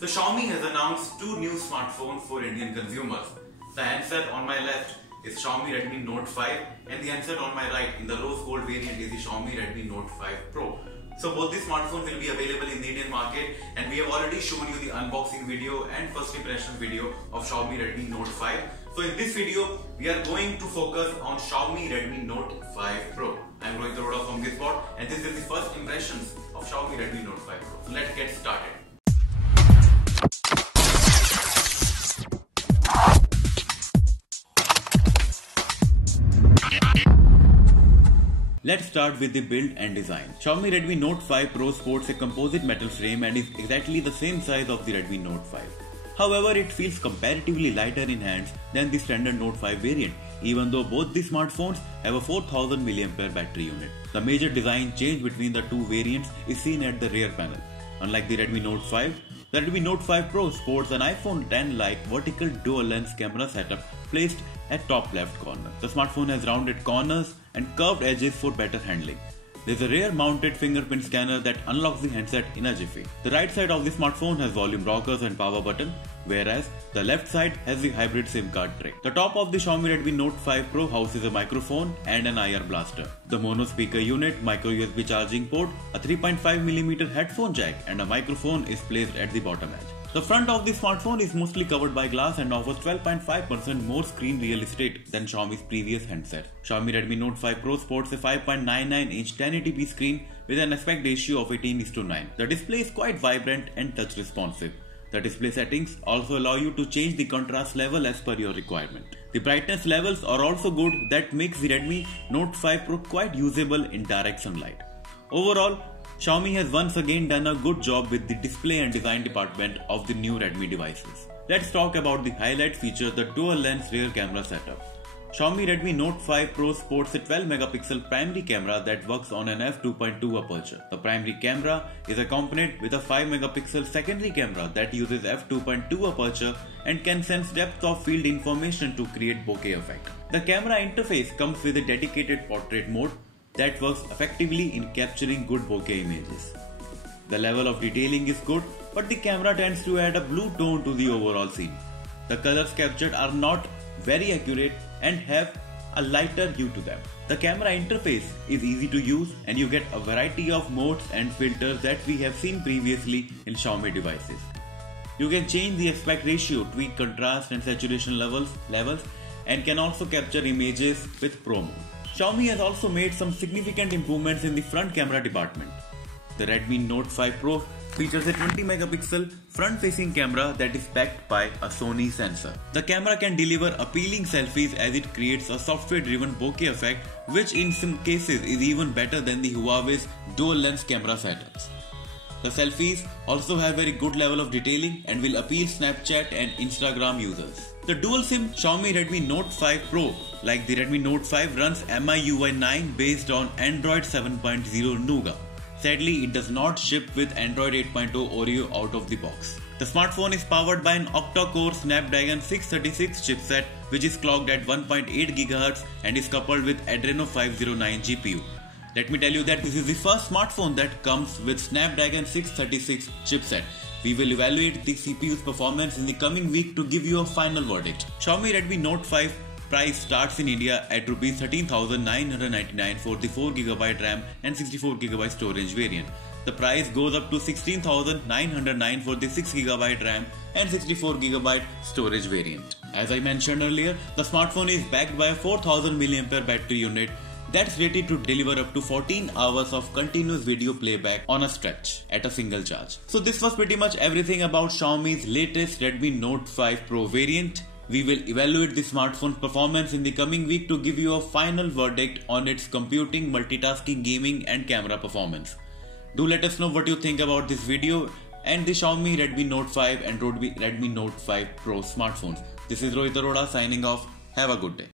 So Xiaomi has announced two new smartphones for Indian consumers. The handset on my left is Xiaomi Redmi Note 5 and the handset on my right in the rose gold variant is the Xiaomi Redmi Note 5 Pro. So both these smartphones will be available in the Indian market, and we have already shown you the unboxing video and first impression video of Xiaomi Redmi Note 5. So in this video, we are going to focus on Xiaomi Redmi Note 5 Pro. I am Rohit Arora from this spot, and this is the first impressions of Xiaomi Redmi Note 5 Pro. So let's get started. Let's start with the build and design. Xiaomi Redmi Note 5 Pro sports a composite metal frame and is exactly the same size of the Redmi Note 5. However, it feels comparatively lighter in hands than the standard Note 5 variant, even though both the smartphones have a 4000 mAh battery unit. The major design change between the two variants is seen at the rear panel. Unlike the Redmi Note 5, the Redmi Note 5 Pro sports an iPhone X-like vertical dual-lens camera setup placed at top left corner. The smartphone has rounded corners and curved edges for better handling. There is a rear-mounted fingerprint scanner that unlocks the handset in a jiffy. The right side of the smartphone has volume rockers and power button, whereas the left side has the hybrid SIM card tray. The top of the Xiaomi Redmi Note 5 Pro houses a microphone and an IR blaster. The mono speaker unit, micro USB charging port, a 3.5mm headphone jack and a microphone is placed at the bottom edge. The front of the smartphone is mostly covered by glass and offers 12.5% more screen real estate than Xiaomi's previous handset. Xiaomi Redmi Note 5 Pro sports a 5.99-inch 1080p screen with an aspect ratio of 18:9. The display is quite vibrant and touch responsive. The display settings also allow you to change the contrast level as per your requirement. The brightness levels are also good, that makes the Redmi Note 5 Pro quite usable in direct sunlight. Overall, Xiaomi has once again done a good job with the display and design department of the new Redmi devices. Let's talk about the highlight feature, the dual lens rear camera setup. Xiaomi Redmi Note 5 Pro sports a 12-megapixel primary camera that works on an f2.2 aperture. The primary camera is accompanied with a 5-megapixel secondary camera that uses f2.2 aperture and can sense depth of field information to create bokeh effect. The camera interface comes with a dedicated portrait mode that works effectively in capturing good bokeh images. The level of detailing is good, but the camera tends to add a blue tone to the overall scene. The colors captured are not very accurate and have a lighter hue to them. The camera interface is easy to use and you get a variety of modes and filters that we have seen previously in Xiaomi devices. You can change the aspect ratio, tweak contrast and saturation levels and can also capture images with Pro mode. Xiaomi has also made some significant improvements in the front camera department. The Redmi Note 5 Pro features a 20-megapixel front-facing camera that is backed by a Sony sensor. The camera can deliver appealing selfies as it creates a software-driven bokeh effect, which in some cases is even better than the Huawei's dual-lens camera setups. The selfies also have very good level of detailing and will appeal Snapchat and Instagram users. The dual SIM Xiaomi Redmi Note 5 Pro, like the Redmi Note 5, runs MIUI 9 based on Android 7.0 Nougat. Sadly, it does not ship with Android 8.0 Oreo out of the box. The smartphone is powered by an octa-core Snapdragon 636 chipset, which is clocked at 1.8 GHz and is coupled with Adreno 509 GPU. Let me tell you that this is the first smartphone that comes with Snapdragon 636 chipset. We will evaluate the CPU's performance in the coming week to give you a final verdict. Xiaomi Redmi Note 5 price starts in India at Rs 13,999 for the 4GB RAM and 64GB storage variant. The price goes up to 16,909 for the 6GB RAM and 64GB storage variant. As I mentioned earlier, the smartphone is backed by a 4000 mAh battery unit that's rated to deliver up to 14 hours of continuous video playback on a stretch at a single charge. So this was pretty much everything about Xiaomi's latest Redmi Note 5 Pro variant. We will evaluate the smartphone's performance in the coming week to give you a final verdict on its computing, multitasking, gaming and camera performance. Do let us know what you think about this video and the Xiaomi Redmi Note 5 and Redmi Note 5 Pro smartphones. This is Rohit Arora signing off. Have a good day.